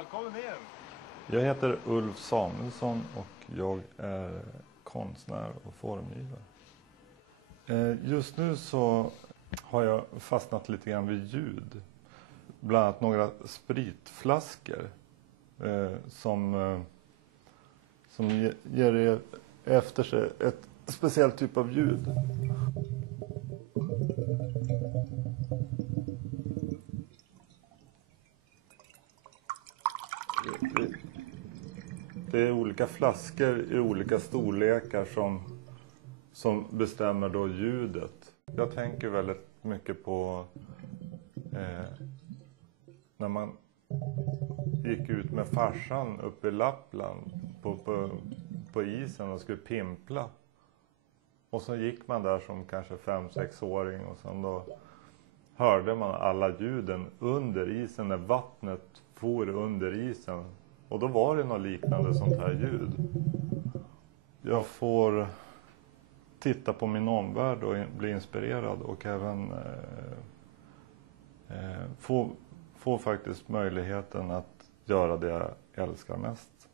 Välkommen in! Jag heter Ulf Samuelsson och jag är konstnär och formgivare. Just nu så har jag fastnat lite grann vid ljud. Bland annat några spritflaskor som ger efter sig ett speciellt typ av ljud. Det är olika flaskor i olika storlekar som bestämmer då ljudet. Jag tänker väldigt mycket på när man gick ut med farsan uppe i Lappland på isen och skulle pimpla. Och så gick man där som kanske 5-6-åring och sen då hörde man alla ljuden under isen när vattnet for under isen. Och då var det något liknande sånt här ljud. Jag får titta på min omvärld och bli inspirerad och även få faktiskt möjligheten att göra det jag älskar mest.